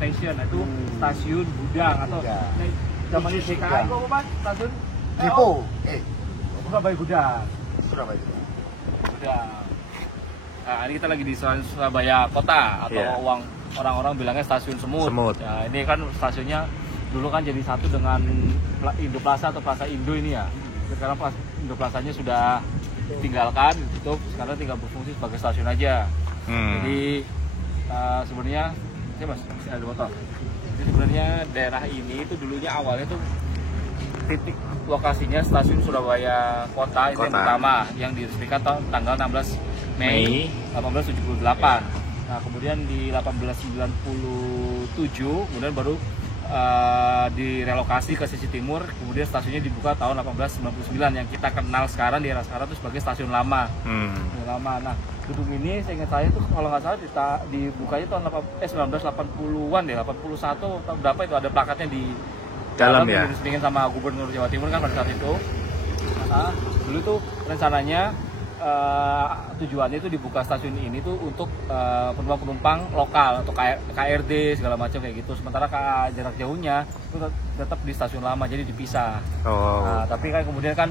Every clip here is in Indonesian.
Station, itu stasiun gudang atau zaman di DKI apa Pak? Stasiun Depo. Surabaya Gudang. Surabaya. Gudang. Nah, ini kita lagi di Surabaya Kota atau orang-orang bilangnya stasiun Semut. Ya, ini kan stasiunnya dulu kan jadi satu dengan Indo Plaza atau Plaza Indo ini ya. Sekarang Indo Plazanya sudah tinggalkan, ditutup, sekarang tinggal berfungsi sebagai stasiun aja. Jadi sebenarnya, saya masih ada motor. Jadi sebenarnya daerah ini itu dulunya awalnya tuh titik lokasinya stasiun Surabaya Kota itu yang pertama, yang diresmikan tanggal 16 Mei 1878. Nah kemudian di 1897 kemudian baru direlokasi ke sisi timur, kemudian stasiunnya dibuka tahun 1899 yang kita kenal sekarang di era sekarang itu sebagai stasiun lama. Nah gedung ini saya ingat saya itu kalau nggak salah dibukanya tahun 1980-an deh, 81 atau berapa itu, ada plakatnya di dalam ya, diresmikan sama Gubernur Jawa Timur kan pada saat itu. Dulu tuh rencananya tujuannya itu dibuka stasiun ini tuh untuk penumpang-penumpang lokal atau KRD segala macam kayak gitu. Sementara jarak jauhnya itu tetap di stasiun lama, jadi dipisah. Nah, tapi kan kemudian kan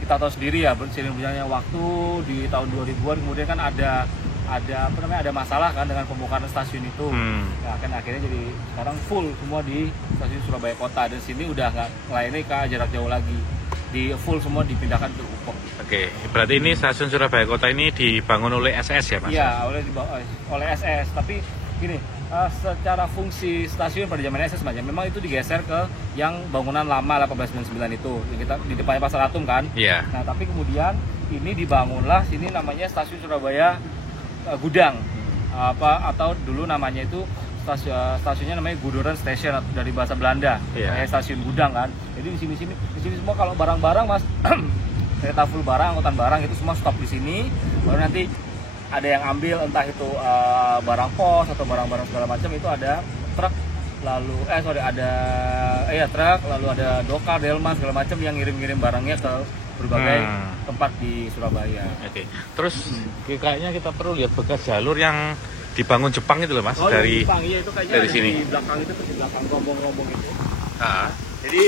kita tahu sendiri ya, seiring berjalannya waktu di tahun 2000-an kemudian kan ada masalah kan dengan pembukaan stasiun itu. Nah, kan akhirnya jadi sekarang full semua di stasiun Surabaya Kota, dan sini udah nggak melayani ke jarak jauh lagi. Di full semua dipindahkan ke Upok. Oke, berarti ini stasiun Surabaya Kota ini dibangun oleh SS ya Mas? Iya, oleh SS. Tapi gini, secara fungsi stasiun pada zaman SS memang itu digeser ke yang bangunan lama 1899 itu, yang kita di depannya Pasar Atom kan. Iya. Nah tapi kemudian ini dibangunlah sini namanya stasiun Surabaya Gudang, atau dulu namanya itu stasiunnya namanya Gudoren Station dari bahasa Belanda, kayak stasiun gudang kan. Jadi di sini semua kalau barang-barang Mas, kereta full barang, angkutan barang itu semua stop di sini. Baru nanti ada yang ambil, entah itu barang pos atau barang-barang segala macam, itu ada truk, lalu truk, lalu ada Dokar, Delman segala macam yang ngirim-ngirim barangnya ke berbagai tempat di Surabaya. Oke. Terus kayaknya kita perlu lihat bekas jalur yang dibangun Jepang itu loh Mas, dari Jepang, iya, itu kayaknya dari sini. Di belakang itu, di belakang rombong-rombong itu. Jadi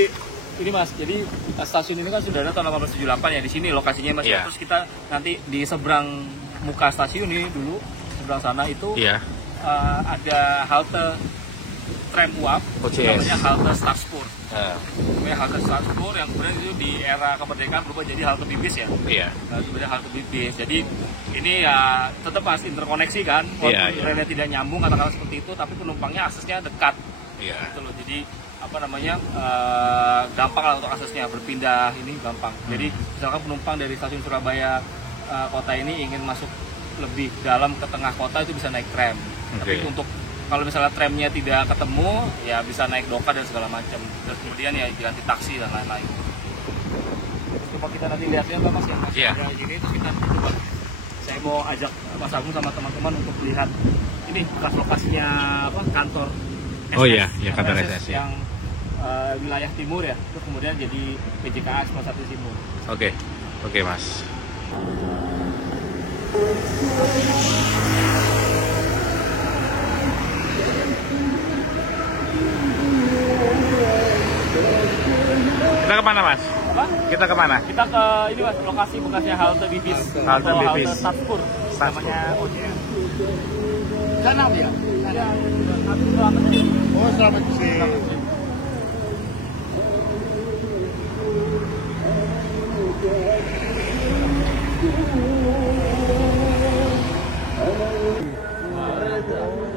ini Mas, jadi stasiun ini kan sudah ada tahun 1878 ya, di sini lokasinya Mas. Terus kita nanti di seberang muka stasiun ini dulu, seberang sana itu ada halte tram uap, namanya halte Stadspoor. Namanya halte Stadspoor yang kemudian itu di era kemerdekaan berubah jadi halte Bibis ya. Nah, sebenarnya halte Bibis. Jadi ini ya tetap Mas interkoneksi kan, walaupun relnya tidak nyambung katakanlah seperti itu, tapi penumpangnya aksesnya dekat. Gitu loh. Jadi gampang lah untuk aksesnya, berpindah ini gampang. Jadi misalkan penumpang dari stasiun Surabaya Kota ini ingin masuk lebih dalam ke tengah kota itu bisa naik tram. Tapi untuk kalau misalnya tramnya tidak ketemu, ya bisa naik Dokar dan segala macam. Terus kemudian ya diganti taksi dan lain-lain. Coba kita nanti lihatnya Mas ya. Kayak gini itu kita coba. Saya mau ajak Mas Agung sama teman-teman untuk lihat ini bekas lokasinya kantor SS. Kantor SS yang wilayah timur ya. Terus kemudian jadi PJKA Expo 1 Timur. Oke Mas. Kita kemana Mas? Kita kemana? Kita ke ini Mas, lokasi bekasnya halte Bibis. Halte Stadspoor. Namanya Sana ya? Ada. Selamat sih.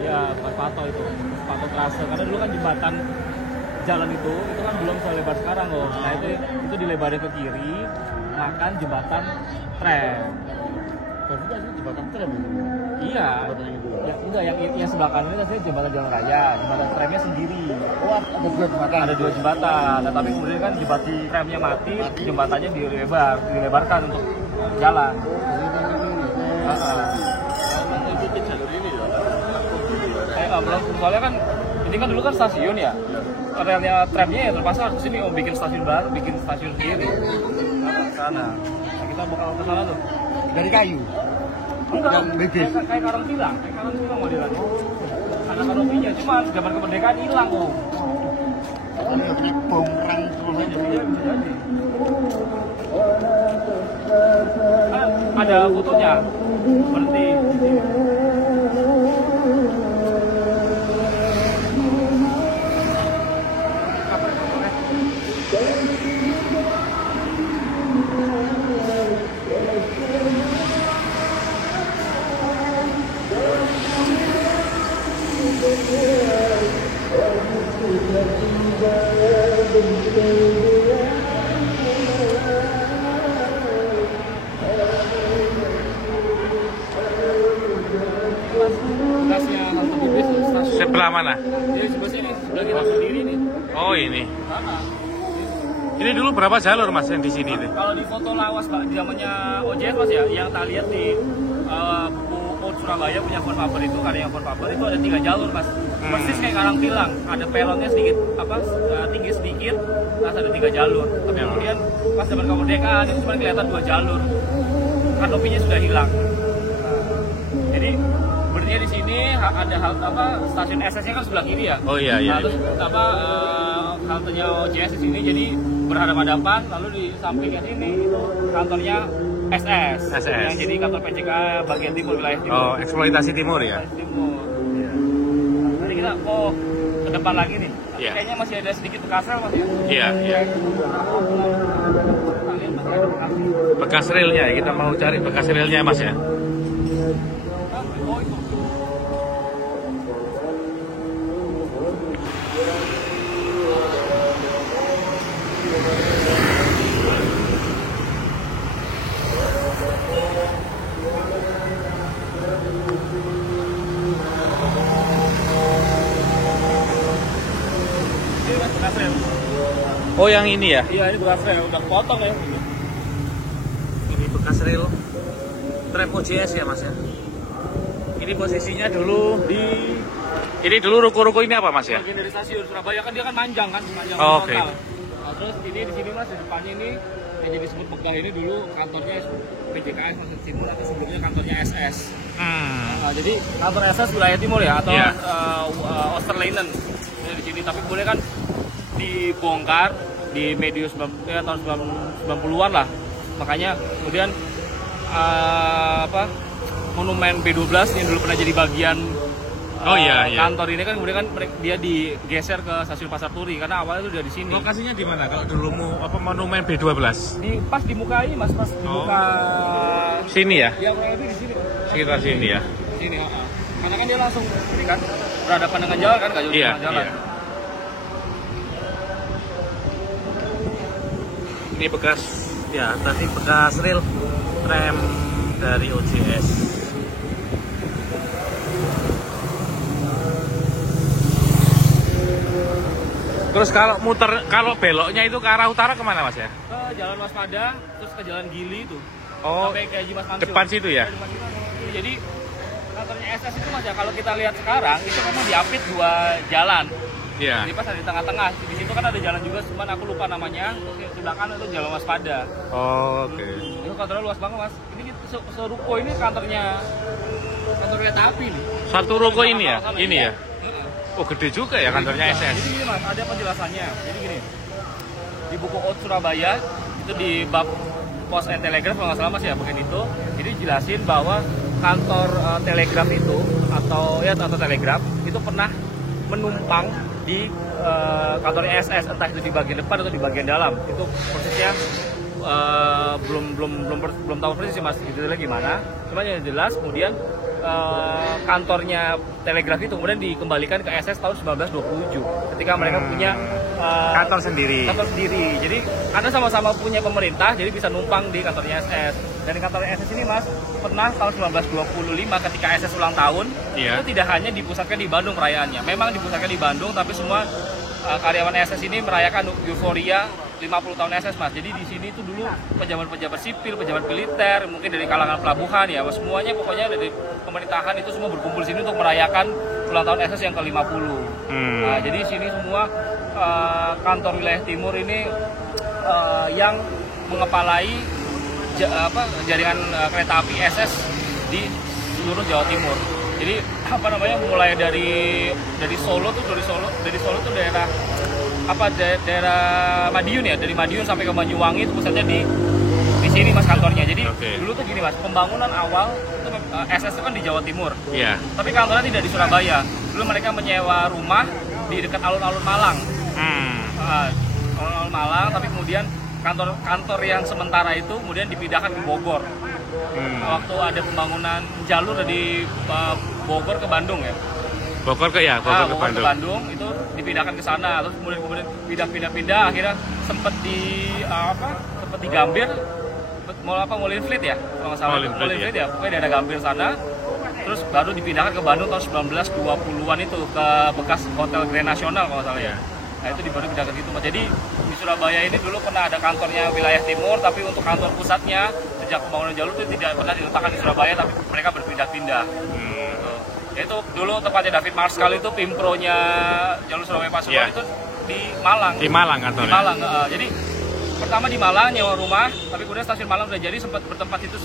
Ya, Pato itu, Pato Trase. Karena dulu kan jembatan jalan itu kan belum selebar sekarang loh. Nah itu dilebarin ke kiri, makan jembatan tram. Juga sih jembatan tram itu. Iya. Ya, enggak, yang sebelah kanan ini kan jembatan jalan raya, jembatan tramnya sendiri. Ada dua jembatan. Nah, tapi kemudian kan jembatan tramnya mati, jembatannya dilebarkan untuk jalan. Soalnya kan ini kan dulu kan stasiun ya, relnya tramnya ya terpasang ke sini, bikin stasiun baru, bikin stasiun sendiri. Ke sana. Nah, kita bakal ke sana tuh. Dari kayu. Enggak, kayak karang tilang modelannya. ada kanopinya, cuma zaman kemerdekaan hilang kok. Kalau nggak punya bom perang terus aja. Iya, bisa jadi. Ada fotonya berhenti. Bekasnya halte bis stasiun. Sebelah mana? Jadi sebelah sini, sebelah kita sendiri nih. Oh ini. Sana. Ini dulu berapa jalur mas yang di sini tuh? Kalau di foto lawas Pak, zamannya OJS Mas ya, yang tak lihat di buku Code Surabaya punya Von Faber itu, ada yang Von Faber itu ada 3 jalur Mas. Persis kayak Karang Tilang, ada peronnya sedikit tinggi sedikit, terus ada 3 jalur. Tapi kemudian pas zaman kemerdekaan itu cuma kelihatan 2 jalur, kanopinya sudah hilang. Jadi berarti di sini ada halte stasiun SS-nya kan sebelah kiri ya. Oh iya iya. Nah, terus haltenya OJS di sini jadi berhadapan-hadapan, lalu di sampingnya sini itu kantornya SS. Yang jadi kantor PJK bagian timur, wilayah timur. Oh, eksploitasi timur ya. Timur. Iya. Nanti kita ke depan lagi nih. Iya. Kayaknya masih ada sedikit bekas rel Mas ya. Iya iya. Bekas relnya ya, kita mau cari bekas relnya mas ya. Oh itu. Ini Mas, bekas rel. Oh yang ini ya? Iya, ini bekas rel, udah potong ya. Ini bekas rel trap OJS ya mas ya. Ini posisinya dulu di. Ini dulu ruko-ruko ini apa mas ya? Bagian dari stasiun Surabaya kan dia kan manjang Oh, horizontal. oke. Nah, terus ini di sini Mas, di depannya ini yang jadi disebut megah ini dulu kantornya PJKS Stasiun Timur, atau sebelumnya kantornya SS. Nah, jadi kantor SS wilayah timur ya, atau Iya. Oosterlenen ini di sini. Tapi kemudian kan dibongkar di medio tahun 90-an lah. Makanya kemudian monumen B12 yang dulu pernah jadi bagian kantor ini kan kemudian kan dia digeser ke stasiun Pasar Turi karena awalnya itu udah di sini. Lokasinya di mana kalau dulu monumen B12? Pas di muka ini Mas, pas di muka Sini ya? ya kurang lebih di sini. Sekitar sini ya. Sini, karena kan dia langsung ini kan berhadapan dengan jalan kan, nggak jauh Iya, dengan jalan. iya. Ini bekas ya, tadi bekas rel tram dari OJS. Terus kalau beloknya itu ke arah utara kemana mas ya? Ke Jalan Waspada, terus ke Jalan Gili itu. Oh, sampai ke Haji Mas Mansur. depan situ ya? Depan situ. Jadi kantornya SS itu Mas ya, kalau kita lihat sekarang itu memang diapit 2 jalan. Iya. Jadi pas ada di tengah-tengah, di situ kan ada jalan juga, cuman aku lupa namanya. Terus di sebelah kanan itu Jalan Waspada. Oh, oke. Itu kantornya luas banget Mas. Ini seruko ini kantor kereta api nih. Satu ruko ini ya? Sama-sama, Ini ya? Oh, gede juga ya kantornya Jadi SS. gini Mas, ada penjelasannya. Jadi gini, di buku Code Surabaya itu di bab Pos and Telegraph kalau nggak salah Mas ya, bagian itu. Jadi jelasin bahwa kantor telegraf itu atau telegraf itu pernah menumpang di kantor SS, entah itu di bagian depan atau di bagian dalam. Itu prosesnya belum tahu persis sih Mas, detailnya gimana. Cuma yang jelas kemudian kantornya telegraf itu kemudian dikembalikan ke SS tahun 1927 ketika mereka punya Kantor sendiri. Jadi karena sama-sama punya pemerintah, jadi bisa numpang di kantornya SS. Dan kantornya SS ini Mas pernah tahun 1925 ketika SS ulang tahun, Iya. itu tidak hanya dipusatkan di Bandung perayaannya. Memang dipusatkan di Bandung, tapi semua karyawan SS ini merayakan euforia 50 tahun SS Mas. Jadi di sini itu dulu pejabat-pejabat sipil, pejabat militer, mungkin dari kalangan pelabuhan ya, semuanya pokoknya dari pemerintahan itu semua berkumpul di sini untuk merayakan ulang tahun SS yang ke-50. Nah, jadi di sini semua kantor wilayah timur ini yang mengepalai jaringan kereta api SS di seluruh Jawa Timur. Jadi apa namanya, mulai dari Solo tuh daerah daerah Madiun ya, dari Madiun sampai ke Banyuwangi itu pusatnya di sini Mas kantornya. Jadi dulu tuh gini Mas, pembangunan awal itu SS itu kan di Jawa Timur. Iya. Tapi kantornya tidak di Surabaya. Dulu mereka menyewa rumah di dekat alun-alun Malang. Alun-alun Malang, tapi kemudian kantor yang sementara itu kemudian dipindahkan ke Bogor. Waktu ada pembangunan jalur dari Bogor ke Bandung ya. Bogor ke Bandung itu dipindahkan ke sana, terus kemudian pindah akhirnya sempat di Gambir, Moulin Fleet ya, kalau nggak salah Moulin Fleet ya, pokoknya daerah Gambir sana. Terus baru dipindahkan ke Bandung tahun 1920-an itu ke bekas Hotel Grand Nasional kalau nggak salah ya. Nah itu baru pindah ke situ. Jadi di Surabaya ini dulu pernah ada kantornya wilayah timur, tapi untuk kantor pusatnya sejak pembangunan jalur itu tidak pernah diletakkan di Surabaya, tapi mereka berpindah-pindah. Itu dulu tempatnya David Marskal itu Pimpronya jalur Surabaya Pasuruan itu di Malang. Di Malang kantornya. Di Malang. Jadi pertama di Malang nyewa rumah, tapi kemudian stasiun Malang udah jadi, sempat bertempat itu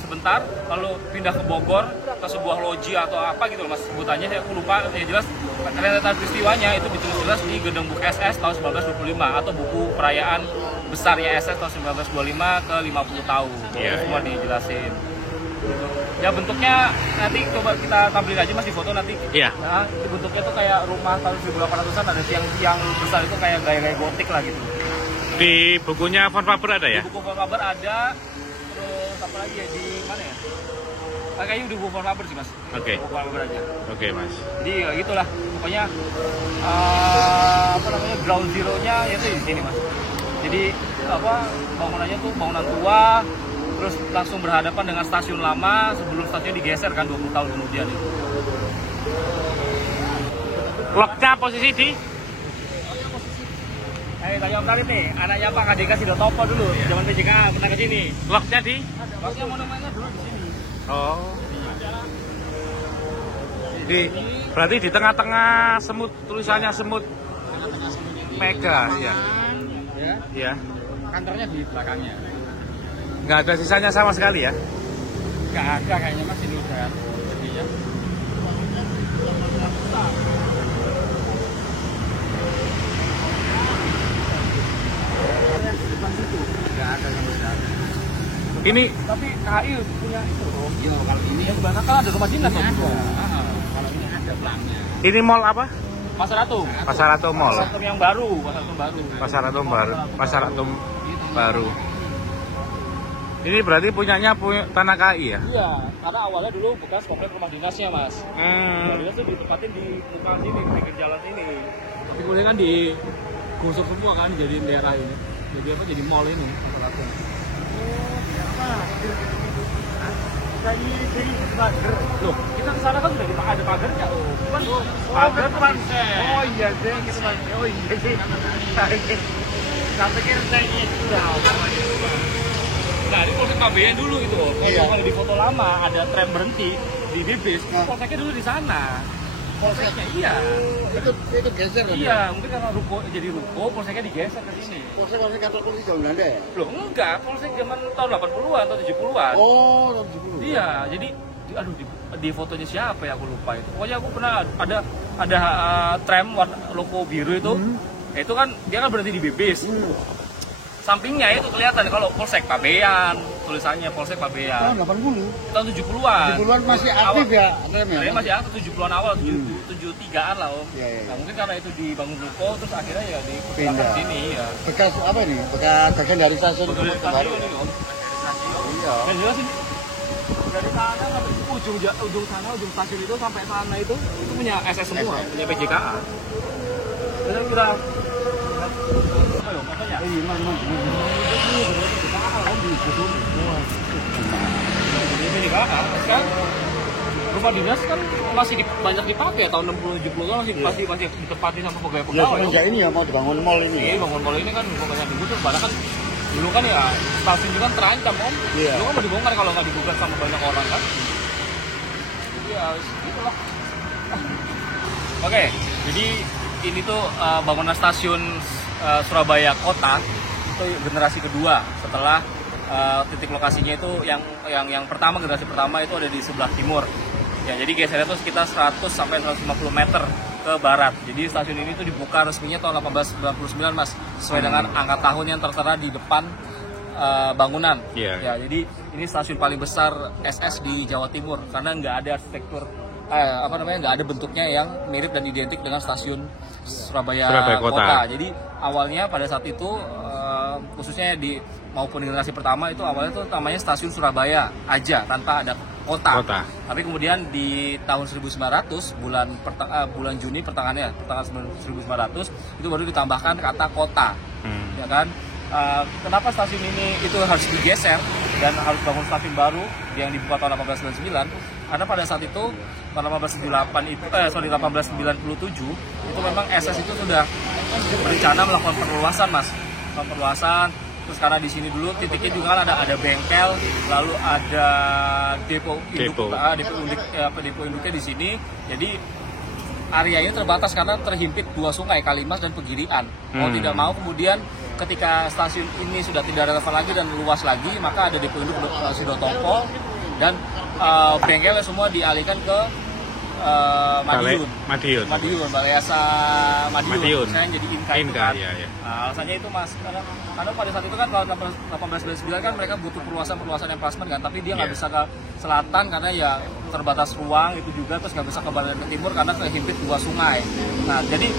sebentar, lalu pindah ke Bogor ke sebuah loji atau apa gitu loh Mas sebutannya, aku lupa. Ya jelas rentetan peristiwanya itu ditulis jelas di Gedung Buku SS tahun 1925 atau buku perayaan besarnya SS tahun 1925 ke 50 tahun. Itu semua dijelasin. Gitu. Ya bentuknya nanti coba kita tampilin aja Mas di foto nanti. Iya. Nah, itu bentuknya tuh kayak rumah tahun 1800-an, ada tiang besar itu kayak gaya-gaya gotik lah gitu. Di bukunya Von Faber ada ya? Di buku Von Faber ada, terus apa lagi ya, di mana ya? Kayaknya di buku Von Faber sih Mas. Oke. Buku Von Faber aja. Oke Mas. Jadi ya gitulah, pokoknya ground zero-nya itu di sini Mas. Jadi bangunannya tuh bangunan tua, terus langsung berhadapan dengan stasiun lama sebelum stasiun digeser kan 20 tahun kemudian itu. Loknya posisi di? Tanya Om Tarik nih, anaknya Pak Kadeka Sidotopo dulu, zaman PJK pernah ke sini. Loknya di? Loknya monumennya dulu di sini. Oh. Berarti di tengah-tengah semut, tulisannya semut Mega, ya. Ya. Kantornya di belakangnya. Nggak ada sisanya sama sekali ya? Nggak ada kayaknya Mas, ini udah jadinya. Ini tapi KAI punya itu loh. Iya, kalau ini Yang sebelah kan ada rumah dinas ada. tuh. Kalau ini ada pelangnya. ini mall apa? Pasar Atom. Pasar Atom Mall. Pasar Atom yang baru, Pasar Atom baru. Pasar Atom baru. Pasar Atom baru. Ini berarti punya Tanah KAI ya? Iya, karena awalnya dulu bekas komplek rumah dinasnya Mas. Rumah dinas tuh ditempatin di muka sini, di pinggir jalan sini. Tapi kemudian kan digosok semua kan, jadi daerah ini. Jadi apa? Jadi mall ini. Pasar Atom. Jadi pagar. Loh, kita ke sana kan sudah ada pagarnya. Kan pagar depan. Oh iya deh, kita kan. Oh iya deh. Saya pikir saya itu. Nah, ini polsek Pabean dulu itu. Kalau di foto lama ada tram berhenti di Bibis, polseknya dulu di sana. Polseknya iya. Itu geser kan? Iya, mungkin karena ruko jadi ruko, polseknya digeser ke sini. Polsek kantor polisi zaman Belanda ya? Loh, enggak, polsek zaman tahun 80-an atau 70-an. Oh, tahun 70. Iya, jadi aduh di fotonya siapa ya, aku lupa itu. Pokoknya aku pernah ada tram warna logo biru itu. Itu kan dia kan berhenti di Bibis. Sampingnya itu kelihatan kalau Polsek Pabean, tulisannya Polsek Pabean. Tahun 80. Tahun 70-an. 70-an masih aktif ya remnya? Remnya masih aktif 70-an awal, 73-an lah Om. Iya. Nah, mungkin karena itu dibangun ruko terus akhirnya ya di Pindah. sini ya. Bekas apa nih? Bekas bagian dari stasiun Dari Kota Baru. stasiun ini Om. Iya. Dan jelas ini dari sana sampai ujung sana, ujung stasiun itu sampai sana itu punya SS semua, punya PJKA. Dan kita apa ya fotonya? Ini PJKA kan rumah dinas kan masih banyak dipakai tahun 60-70 kan masih ditempati sama Ya pegawai-pegawai. semenjak ini ya mau dibangun mall ini. Iya, bangun mall ini kan banyak digusur, padahal kan dulu kan ya stasiun juga kan terancam Om. Iya. Dulu kan mau dibongkar kalau nggak digugat sama banyak orang kan. Jadi ya gitu lah. Oke, jadi ini tuh bangunan stasiun Surabaya Kota itu generasi kedua setelah titik lokasinya itu yang pertama, generasi pertama itu ada di sebelah timur Ya, jadi gesernya tuh sekitar 100 sampai 150 meter ke barat. Jadi stasiun ini tuh dibuka resminya tahun 1899 Mas, sesuai dengan angka tahun yang tertera di depan bangunan. Ya, jadi ini stasiun paling besar SS di Jawa Timur karena nggak ada arsitektur nggak ada bentuknya yang mirip dan identik dengan stasiun Surabaya Kota. Jadi awalnya pada saat itu khususnya maupun generasi pertama itu awalnya tuh namanya stasiun Surabaya aja tanpa ada kota. Tapi kemudian di tahun 1900 bulan Juni pertengahan 1900 itu baru ditambahkan kata kota. Ya kan? Kenapa stasiun ini itu harus digeser dan harus bangun stasiun baru yang dibuka tahun 1899? Karena pada saat itu tahun 1897 itu memang SS itu sudah berencana melakukan perluasan Mas, terus karena di sini dulu titiknya juga kan ada bengkel, lalu ada depo induknya di sini, jadi areanya terbatas karena terhimpit dua sungai, Kalimas dan Pegirian. Mau tidak mau kemudian ketika stasiun ini sudah tidak relevan lagi dan luas lagi, maka ada depo induk Sidotompo dan bengkelnya semua dialihkan ke Madiun, Balai Yasa Madiun. Saya jadi Inka itu kan. Ya. Nah, alasannya itu Mas, karena pada saat itu kan tahun 1899 kan mereka butuh perluasan emplacement kan, tapi dia nggak bisa ke selatan karena ya terbatas ruang itu juga, terus nggak bisa ke barat ke timur karena kehimpit dua sungai. Nah, jadi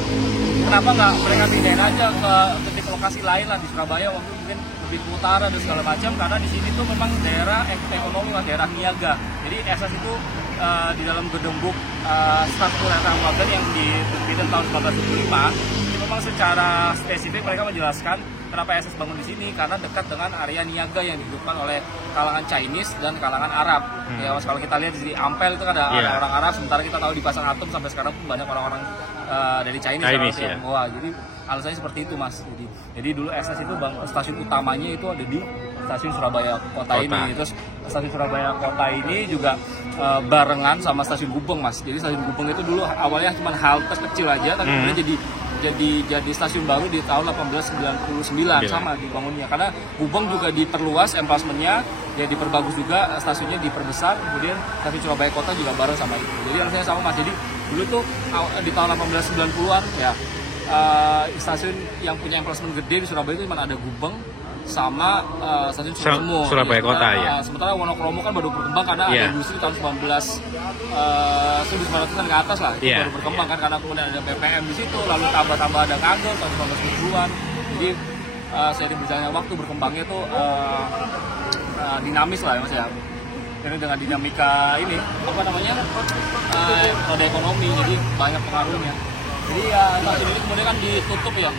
kenapa nggak mereka pindahin aja ke titik lokasi lain lah di Surabaya, waktu mungkin lebih ke utara dan segala macam, karena di sini tuh memang daerah ekonomi, daerah niaga. Jadi SS itu di dalam gedung book Stasiun Rangwagen yang diterbitkan tahun 1975 ini memang secara spesifik mereka menjelaskan kenapa SS bangun di sini, karena dekat dengan area niaga yang dihidupkan oleh kalangan Chinese dan kalangan Arab. Ya Mas, kalau kita lihat di Ampel itu kan ada orang Arab, sementara kita tahu di Pasar Atom sampai sekarang pun banyak orang-orang dari Chinese yang bawa. Jadi alasannya seperti itu Mas. Jadi dulu SS itu stasiun utamanya itu ada di stasiun Surabaya Kota ini. Terus stasiun Surabaya Kota ini juga barengan sama stasiun Gubeng Mas. Jadi stasiun Gubeng itu dulu awalnya cuma halte kecil aja, tapi kemudian jadi stasiun baru di tahun 1899 sama dibangunnya, karena Gubeng juga diperluas emplasementnya, ya diperbagus juga, stasiunnya diperbesar, kemudian stasiun Surabaya Kota juga bareng sama itu. Jadi alasannya sama Mas. Jadi dulu tuh di tahun 1890-an ya stasiun yang punya emplasemen gede di Surabaya itu cuma ada Gubeng sama stasiun Surabaya Kota ya. Sementara Wonokromo kan baru berkembang karena ada industri tahun 1900-an ke atas lah, baru berkembang kan, karena kemudian ada BPM di situ, lalu tambah ada kantor tahun 1970-an. Jadi seiring berjalannya waktu berkembangnya tuh dinamis lah ya Mas ya. Ini dengan dinamika ini roda ekonomi, jadi banyak pengaruhnya. Jadi ya stasiun ini kemudian kan ditutupnya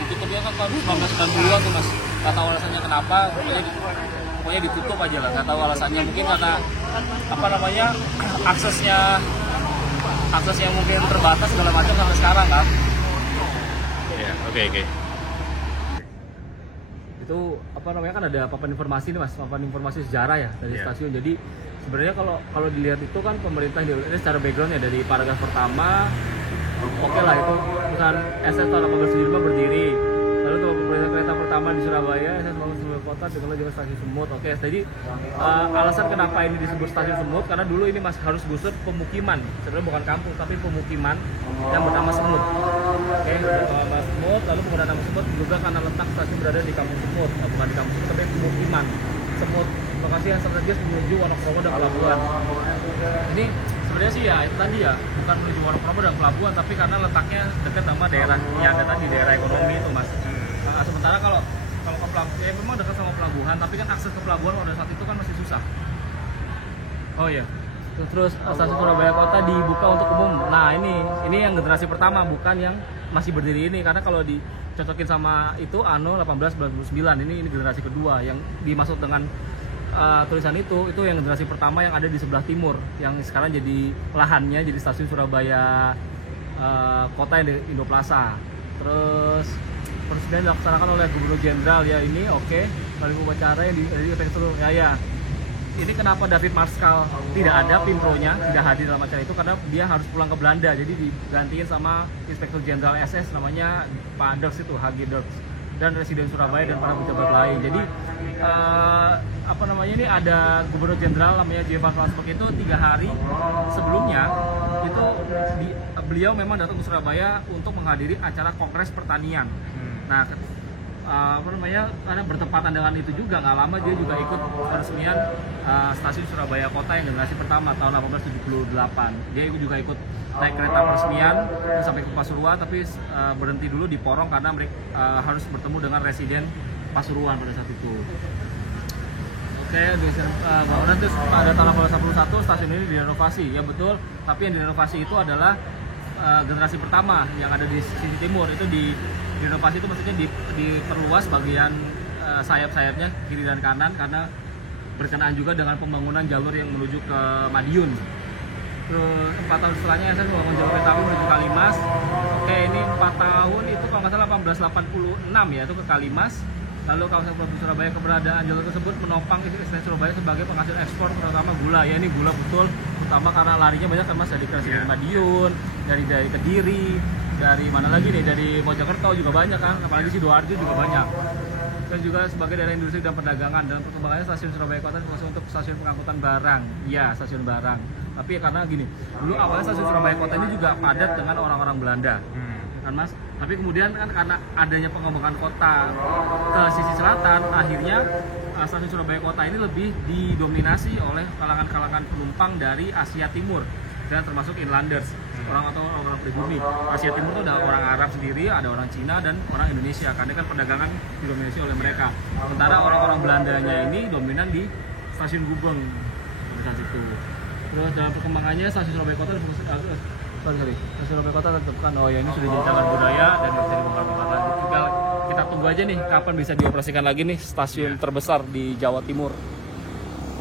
kan tahun 1990-an tuh Mas. Nggak tahu alasannya kenapa, pokoknya ditutup aja lah, nggak tahu alasannya, mungkin karena aksesnya mungkin terbatas segala macam sampai sekarang kan. Ya, oke. Itu kan ada papan informasi nih Mas, papan informasi sejarah ya dari stasiun. Jadi sebenarnya kalau dilihat itu kan pemerintah ini secara background ya, dari paragraf pertama oke lah itu perusahaan SS tahun 1875 berdiri, lalu tuh kereta pertama di Surabaya, SS bangun Surabaya Kota dikenal dengan stasiun Semut. Oke, jadi alasan kenapa ini disebut stasiun Semut karena dulu ini masih harus gusur pemukiman, sebenarnya bukan kampung tapi pemukiman yang bernama Semut. Oke, bernama Semut, lalu penggunaan nama Semut juga karena letak stasiun berada di kampung Semut, bukan di kampung Semut tapi pemukiman Semut, lokasi yang strategis menuju Wonokromo dan pelabuhan. Ini sebenarnya sih ya itu tadi ya, bukan menuju Wonokromo dan pelabuhan, tapi karena letaknya dekat sama daerah niaga tadi, daerah ekonomi itu Mas. Sementara kalau ke pelabuhan, ya memang dekat sama pelabuhan, tapi kan akses ke pelabuhan pada saat itu kan masih susah. Oh iya. Terus stasiun Surabaya Kota dibuka untuk umum. Nah ini yang generasi pertama, bukan yang masih berdiri ini, karena kalau dicocokin sama itu 1899 ini generasi kedua yang dimaksud dengan tulisan itu yang generasi pertama yang ada di sebelah timur, yang sekarang jadi lahannya jadi stasiun Surabaya Kota yang di Indoplaza. Terus persediaan dilaksanakan oleh Gubernur Jenderal ya ini lalu upacara yang di seluruh ya. Ini kenapa David Marskal tidak ada, Pimpronya tidak hadir dalam acara itu karena dia harus pulang ke Belanda, jadi digantiin sama Inspektur Jenderal SS namanya Pak Dirks itu, H.G. Dirks. dan residen Surabaya dan para pejabat lain. Jadi ini ada Gubernur Jenderal namanya Jevan Vansberg itu 3 hari sebelumnya itu beliau memang datang ke Surabaya untuk menghadiri acara Kongres Pertanian. Nah, karena bertepatan dengan itu juga nggak lama dia juga ikut peresmian stasiun Surabaya Kota yang generasi pertama tahun 1878. Dia juga ikut naik kereta peresmian sampai ke Pasuruan, tapi berhenti dulu di Porong karena mereka harus bertemu dengan residen Pasuruan pada saat itu. Oke, bangunan terus pada tahun 1881 stasiun ini direnovasi, ya betul. Tapi yang direnovasi itu adalah generasi pertama yang ada di sisi timur itu direnovasi itu maksudnya diperluas bagian sayap-sayapnya kiri dan kanan karena berkenaan juga dengan pembangunan jalur yang menuju ke Madiun. Terus 4 tahun setelahnya saya membangun jalur kereta api menuju Kalimas. Oke, ini 4 tahun itu kalau nggak salah 1886 ya itu ke Kalimas. Lalu kawasan Provinsi Surabaya, keberadaan jalur tersebut menopang ekstensi Surabaya sebagai penghasil ekspor terutama gula. Ya ini gula betul, terutama karena larinya banyak kan Mas dari Madiun, dari Kediri, dari mana lagi nih, dari Mojokerto juga banyak kan, apalagi Sidoarjo juga banyak. Dan juga sebagai daerah industri dan perdagangan. Dalam perkembangannya stasiun Surabaya Kota dimaksud untuk stasiun pengangkutan barang. Ya, stasiun barang. Tapi ya karena gini, dulu awalnya stasiun Surabaya Kota ini juga padat dengan orang-orang Belanda. Kan Mas? Tapi kemudian kan karena adanya pengembangan kota ke sisi selatan, akhirnya stasiun Surabaya Kota ini lebih didominasi oleh kalangan-kalangan penumpang dari Asia Timur dan termasuk inlanders, orang pribumi. Asia Timur itu ada orang Arab sendiri, ada orang Cina dan orang Indonesia, karena kan perdagangan didominasi oleh mereka. Sementara orang-orang Belandanya ini dominan di stasiun Gubeng pada saat itu. Terus dalam perkembangannya stasiun Surabaya Kota stasiun Surabaya Kota tentukan ini sudah jadi cagar budaya dan bisa dibongkar lagi. Tinggal kita tunggu aja nih kapan bisa dioperasikan lagi nih stasiun terbesar di Jawa Timur.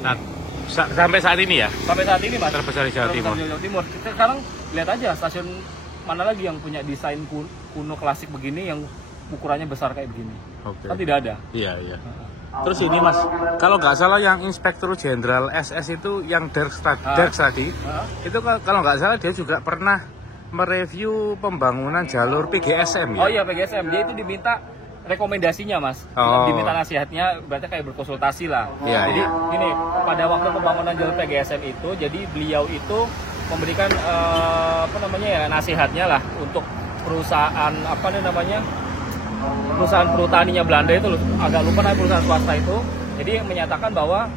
Nah, sampai saat ini ya? Sampai saat ini Mas. Terbesar di Jawa Timur. Kita sekarang lihat aja stasiun mana lagi yang punya desain kuno klasik begini yang ukurannya besar kayak begini. Kan tidak ada. Iya. Terus ini Mas, kalau nggak salah yang Inspektur Jenderal SS itu yang Derks tadi, itu kalau nggak salah dia juga pernah mereview pembangunan jalur PGSM ya? Oh iya PGSM, dia itu diminta rekomendasinya Mas, diminta nasihatnya, berarti kayak berkonsultasi lah. Jadi ini pada waktu pembangunan jalur PGSM itu, jadi beliau itu memberikan nasihatnya lah untuk perusahaan perusahaan perhutaninya Belanda itu agak lupa namanya perusahaan swasta itu, jadi menyatakan bahwa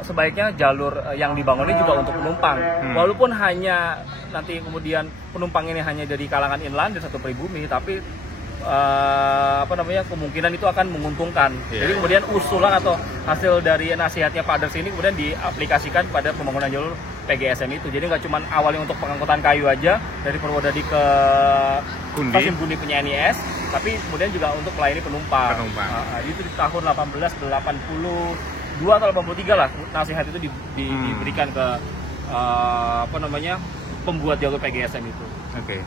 sebaiknya jalur yang dibangun ini juga untuk penumpang, walaupun hanya nanti kemudian penumpang ini hanya dari kalangan inlander atau pribumi, tapi kemungkinan itu akan menguntungkan. Jadi kemudian usulan atau hasil dari nasihatnya Pak Derks ini kemudian diaplikasikan pada pembangunan jalur PGSM itu. Jadi nggak cuma awalnya untuk pengangkutan kayu aja dari Purwodadi ke stasiun Gundi punya NIS, tapi kemudian juga untuk melayani penumpang. Itu di tahun 1882 atau 83 lah nasihat itu diberikan ke pembuat jalur PGSM itu. Oke.